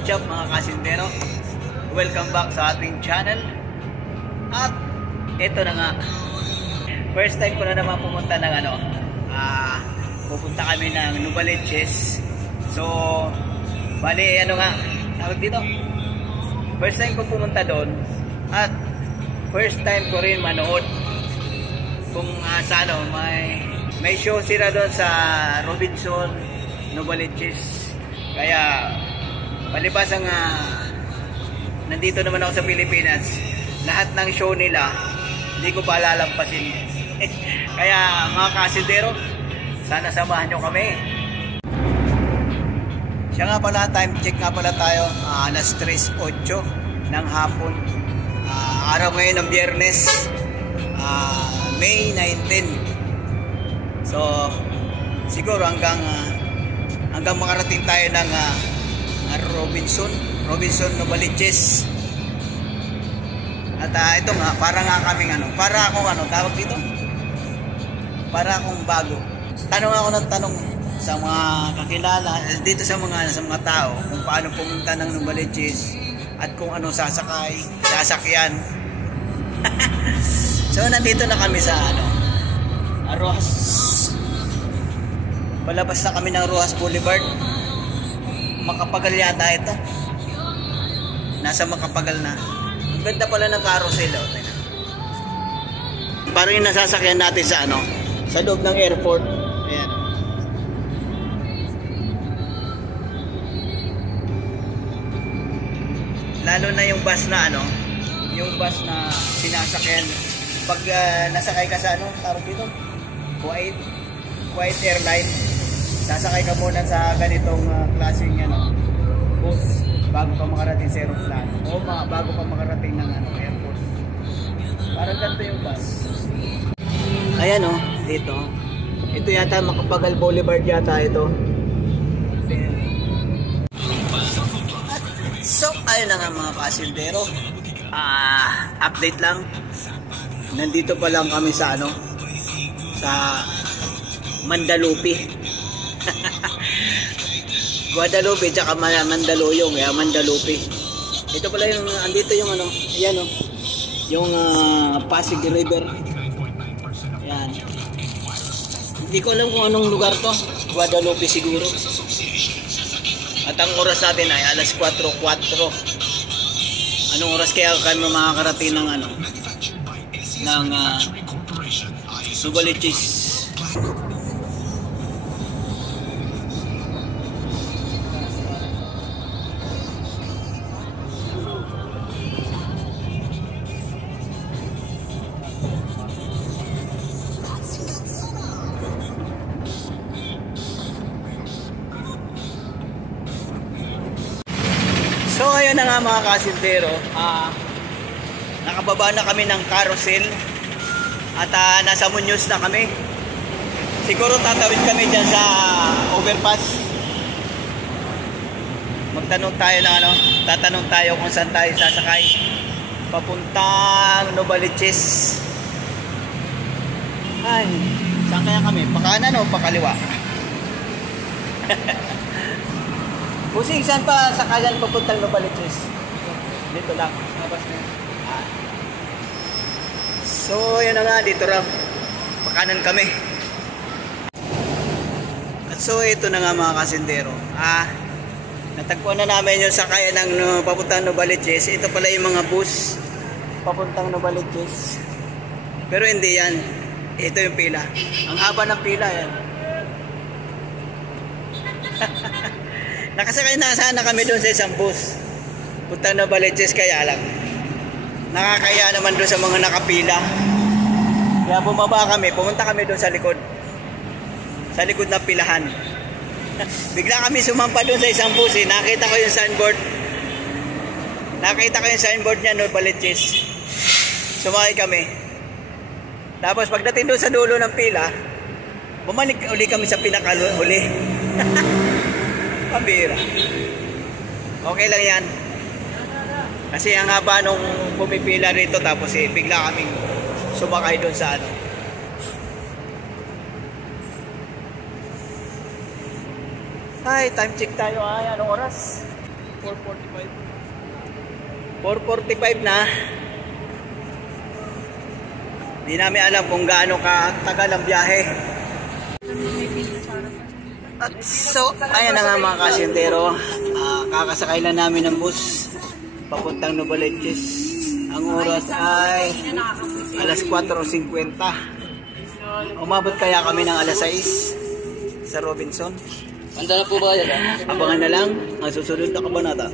what's up mga kasintero? Welcome back sa ating channel. At ito na nga, first time ko na naman pumunta ng pupunta kami ng Novaliches. So, bali tawag dito, first time ko pumunta doon. At first time ko rin manood kung may show sila doon sa Robinson Novaliches. Kaya palibas ang nandito naman ako sa Pilipinas, lahat ng show nila hindi ko pa lalampasin. Kaya mga kasintero, sana samahan nyo kami. Siya nga pala, time check nga pala tayo, alas 3:08 ng hapon. Araw ngayon ng Biyernes, May 19. So siguro hanggang makarating tayo ng Robinson Novaliches. At ito nga, para tawag dito, para akong bago. Tanong ako ng tanong sa mga kakilala dito, sa mga tao, kung paano pumunta ng Novaliches at kung ano sasakyan. So nandito na kami sa Rojas. Palabas na kami ng Rojas Boulevard. Makapagal yata ito. Nasa Makapagal na. Ang ganda pala ng carousel. Parang yung nasasakyan natin sa loob ng airport. Ayan. Lalo na yung bus na sinasakyan pag nasakay ka sa tawag dito, Kuwait Airline. Sasakay ka muna sa ganitong klaseng bus bago ka makarating sa aeroplano o bago ka makarating ng airport. Parang ganito yung bus. Ayan dito. Ito yata Makapagal Boulevard yata ito. So ayun na nga mga kasintero. Update lang. Nandito pa lang kami sa Mandalupi. Guadalupe tsaka Mandaluyong, kaya Mandalupi. Ito pala yung andito yung ayan yung Pasig River. Ayan. Hindi ko alam kung anong lugar to. Guadalupe siguro. At ang oras natin ay alas 4:04. Anong oras kaya kami makakarating ng Novaliches? So ayun na nga mga kasintero, nakababa na kami ng carousel at nasa Muñoz na kami. Siguro tatawid kami dyan sa overpass. Tatanong tayo kung saan tayo sasakay papuntang Novaliches. Ay, saan kaya kami? Pakanan o pakaliwa? Busing, saan pa sakayan papuntang Novaliches? Dito lang. So, yun na nga. Dito lang. Pakanan kami. At so, ito na nga mga kasintero. Natagpuan na namin yung sakayan ng papuntang Novaliches. Ito pala yung mga bus papuntang Novaliches. Pero hindi yan. Ito yung pila. Ang haba ng pila yan. Nakasakay na sana kami doon sa isang bus puntang Novaliches, kaya lang nakakaya naman doon sa mga nakapila. Kaya bumaba kami, pumunta kami doon sa likod ng pilahan. Bigla kami sumampa doon sa isang bus. Nakita ko yung signboard niya, Novaliches. Sumakay kami. Tapos pagdating doon sa dulo ng pila, bumalik uli kami sa pinakahuli. Pambira. Okay lang yan. Kasi ang haba nung pumipila rito, tapos bigla kaming sumakay doon sa Ay, time check tayo. Ay, anong oras? 4:45 na. Hindi namin alam kung gaano katagal ang biyahe. At so, ayan na nga mga kasintero. Kakasakay lang namin ng bus papuntang Novaliches. Ang oras ay alas 4:50. Umabot kaya kami ng alas 6 sa Robinson. Handa na po ba yan? Abangan na lang ang susunod na kabanata.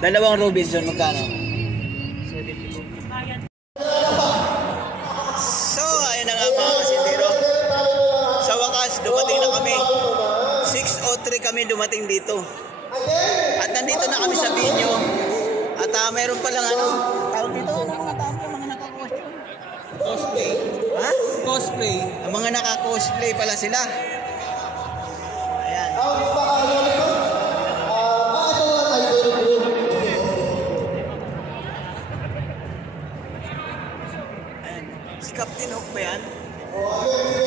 Dalawang Robinson, magkano? 70 po. So, ayun na nga mga kasintero. Sa wakas, dumating na kami. 6:03 kami dumating dito. At nandito na kami sa Binyo. At mayroon palang tawag dito, mga tao, mga naka-costume. Cosplay. Ha? Cosplay. Ang mga naka-cosplay pala sila. Ayan. Ayan. Si Captain Hook ba yan? Ayan.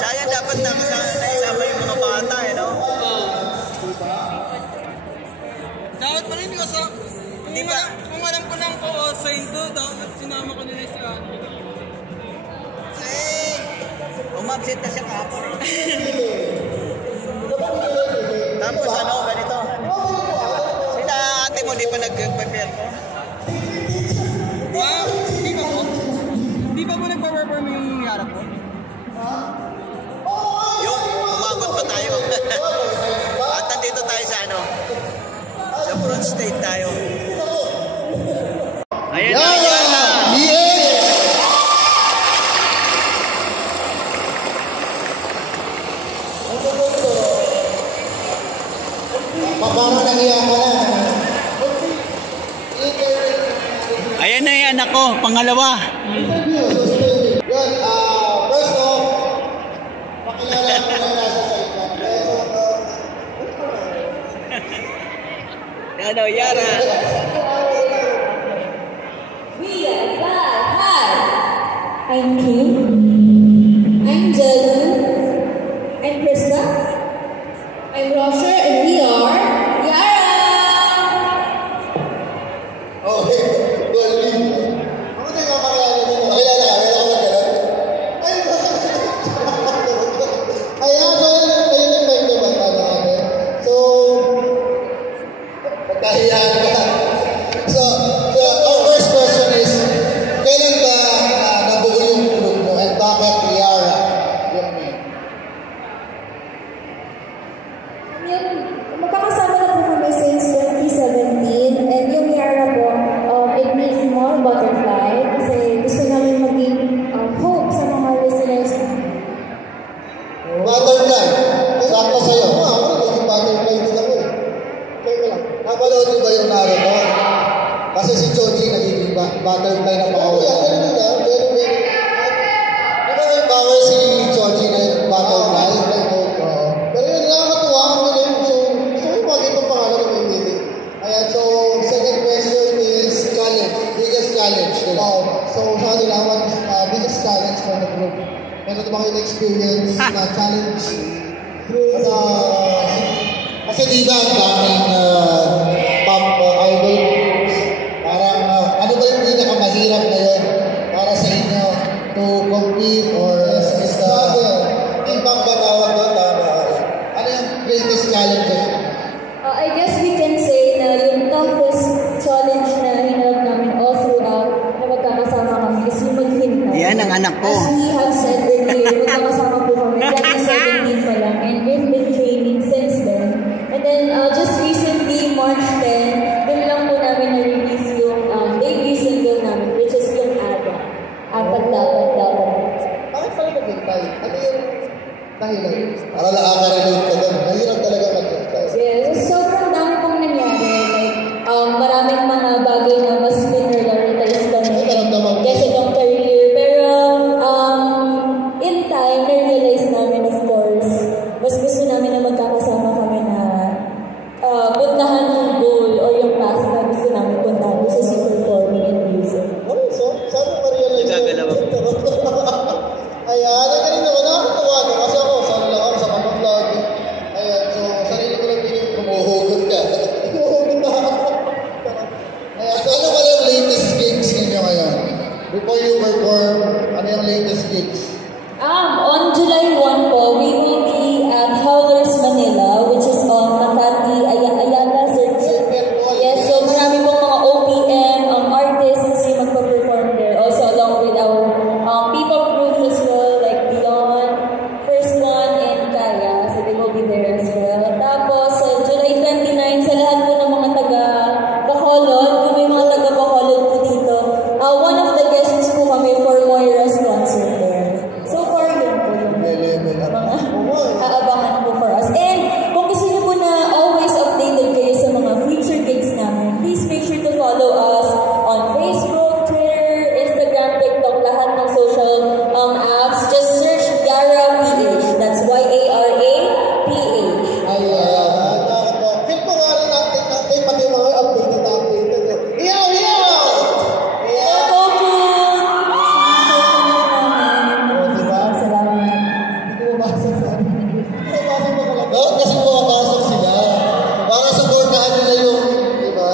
Sayang dapat nakasama yung mga bata, no? Dapat pa rin kasi Hindi ba? kung alam ko lang po sign to, dapat sinama ko nila sa Umabsent na siya kahapon. Tapos ganito. Sila ate mo, di pa nag-prepare ko? Hindi ba po? Hindi ba po nagpa-perform yung harap po? Yun, umabot pa tayo. At nandito tayo sa sa front stage tayo. Ayan na, ayan na. Ayan na yung anak ko, pangalawa. First off, pakilala ko lang nasa sa Yara. Hi, I'm Kim. I'm Jalen. I'm Krista. I'm Roger, and we are Yara. Oh, Dolly. Ako din ang pakilala nyo. Pakilala ka, meron ka lang. Ayan, so ayun yung bike naman. So, pagkahiyaan ka. So, our first question is, kailan ba nabuo yung group mo at bakit Yara yung name? Magkakasama na po kami since 2017, and yung Yara po, it means small butterfly kasi gusto namin maging hope sa mga listeners. Butterfly. Sakto sa'yo. Ako rin naging butterfly din ako eh. Kaya lang. Napanood niyo ba yung Naruto? Kasi si Choji naging butterfly na power. Di ba yung power si Choji na yung butterfly? Pero yun, nakakatuwa ang nila. So yung mga itong pangalan na may meaning. Ayan, so second question is challenge. Biggest challenge nila. So sa kanila, what is biggest challenge for the group? Meron ba kayong experience na challenge? Kasi di ba ang daming pop idol groups? Parang ano ba yung pinakamahirap ngayon para sa inyo to compete or struggle? Imbang ba tawag doon? Tama. Ano yung greatest challenges? I guess we can say na yung toughest challenge na hinarap namin all throughout na magkakasama kami is yung maghintay. Yan ang anak ko. As we have said earlier, magkakasama po kami 2017 pa lang, and we've been training since then. And then just recently, March 10, dun lang po namin na-release yung debut single namin, which is yung ABBA. Apat dapat. Bakit pala maghintay? Ano yung dahilan? Para nakaka-relate ka doon. Mahirap talaga maghintay. Yes, sobrang dami pong nangyari. Like, maraming mga bagay na mas prioritize kami kesa yung career. Pero, in time, na-realize namin, of course, mas gusto namin na magkakasama kami na puntahan yung goal or yung path na gusto namin puntahan sa super Bakit kasi pumapasok sila? Para supportahan nila yung, di ba?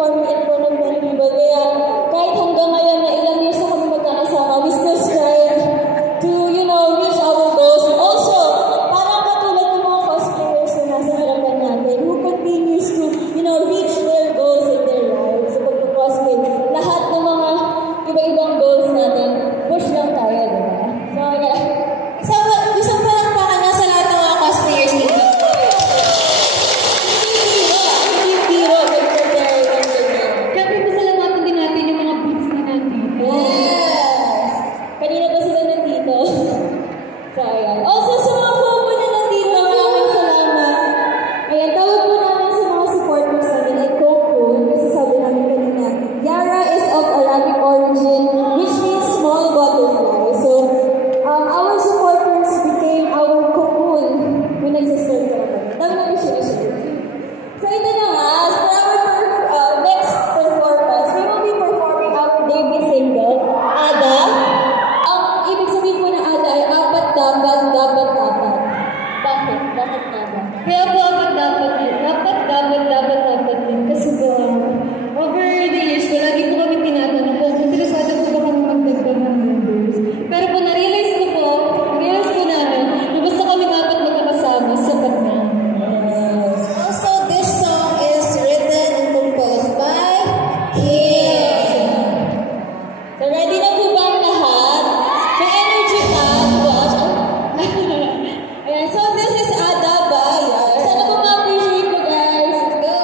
performing in front of many people. Kaya kahit hanggang ngayon na ilang years na kami magkakasama, we still strive to, you know, reach our goals. Also, parang katulad ng mga cosplayers na nasa harapan natin who continues to, you know, reach their goals in their lives. So, pagka-cosplay, lahat ng mga iba-ibang goals natin, push lang tayo, di ba? So, isang palakpakan nga sa lahat ng mga cosplayers dito. So, ayan. Also, sa mga Coco na nandito, maraming salamat. Ayan, tawag po namin sa mga supporters namin ay Coco. Kasi sabi namin kanina, Yara is of Arabic origin, which means small butterfly. So, our supporters became our cocoon when nagsistart ko naman. Tawag namin siya. So, ito na nga. For our next performance, we will be performing our debut single, Ada. Ibig sabihin po na Ada ay dapat. Bakit? Bakit dapat? Kaya po dapat din. Kasi po, over the years, lagi po kami tinatanong po, interesado po ba kami magdagdag ng members? Pero po, na-realize po namin, na basta kami dapat magkakasama, sapat na. Also, this song is written and composed by Kim. So, ready na po ba ang lahat? May energy pa? Ayan, so this is Ada by Yara. Sana po ma-appreciate mo, guys. Let's go!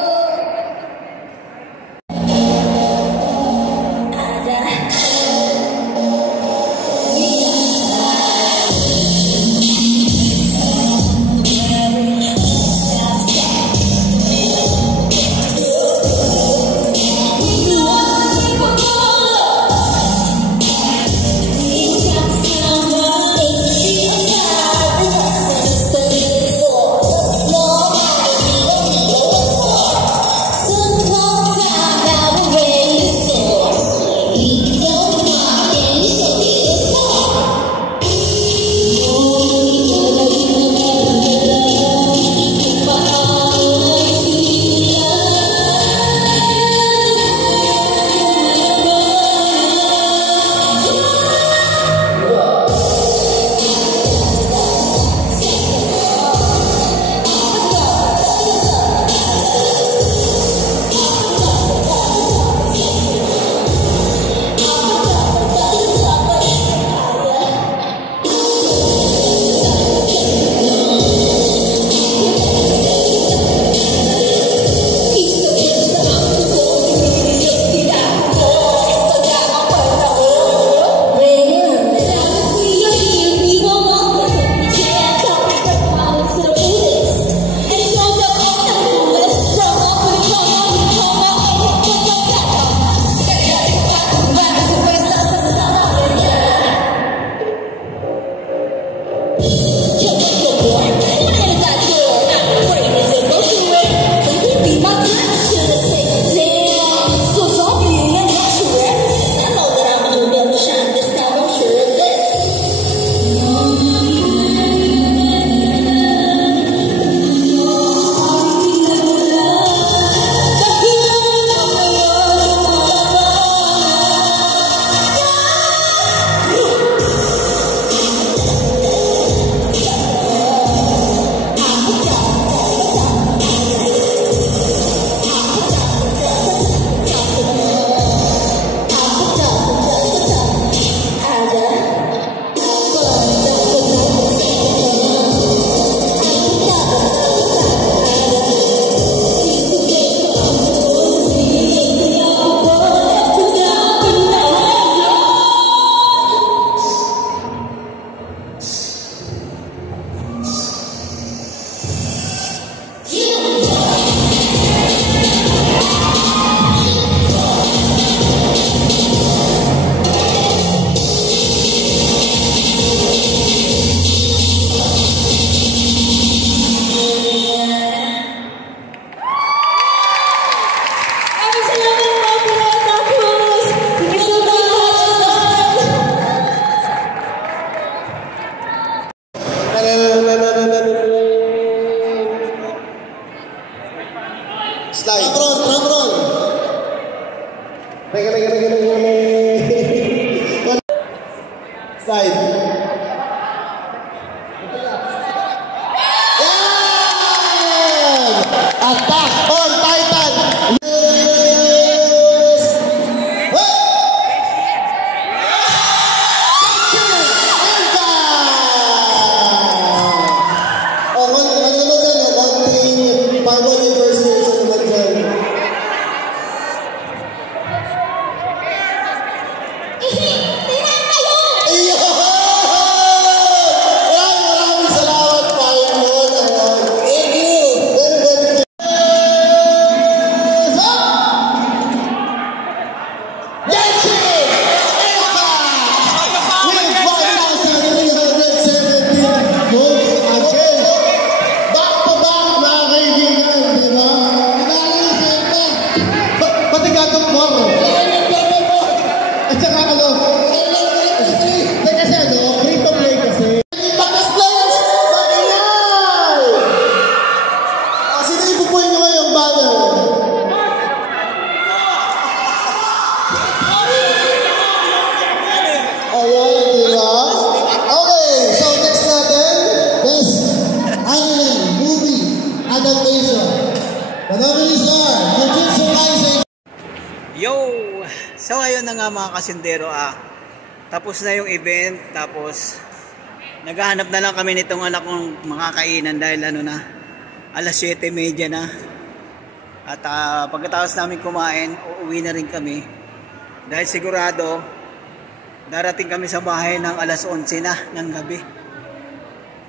Slide. Drum roll. Slide. Yan! Attack on Titan! Yes! Hey! Oh, ano naman dyan? Konting Pagod impersonation naman dyan. Maraming salamat, Paimon. Thank you. Very, very good. Dancing! With 1,317 votes again. Back-to-back, mga kaibigan, di ba? Pati gatong kwaro. At saka ano, kasi ano, free to play kasi. Bakas players, mag-ingay! Sino ipupuin nyo ngayong banner? Ayan, diba? Okay, so next natin, best anime movie adaptation. The nominees are Jujutsu Kaisen. Yo! So ayun na nga mga kasindero, tapos na yung event, tapos naghahanap na lang kami nitong anak kong makakainan dahil ano na, alas 7:30 na. At pagkatapos namin kumain, uuwi na rin kami. Dahil sigurado, darating kami sa bahay ng alas 11 na ng gabi.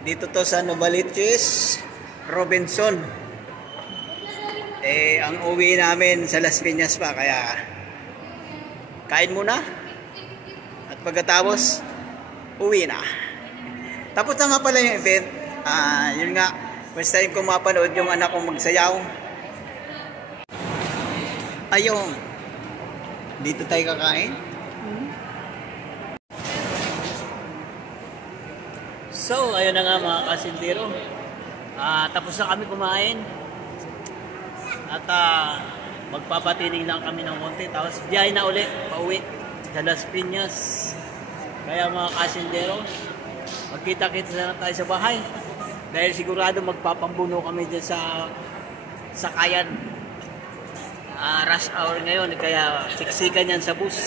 Dito to sa Novaliches, Robinson. Ang uwi namin sa Las Piñas pa, kaya kain muna at pagkatapos uwi na. Tapos na nga pala yung event. Yun nga, first time ko mapanood yung anak kong magsayaw. Ayun, dito tayo kakain. So ayun na nga mga kasindero, tapos na kami kumain at magpapatining lang kami ng konti, tapos biyahe na ulit pauwi sa Las Piñas. Kaya mga kasindero, magkita-kita na tayo sa bahay dahil sigurado magpapambuno kami dyan sa Sakayan. Rush hour ngayon, kaya siksikan yan sa bus.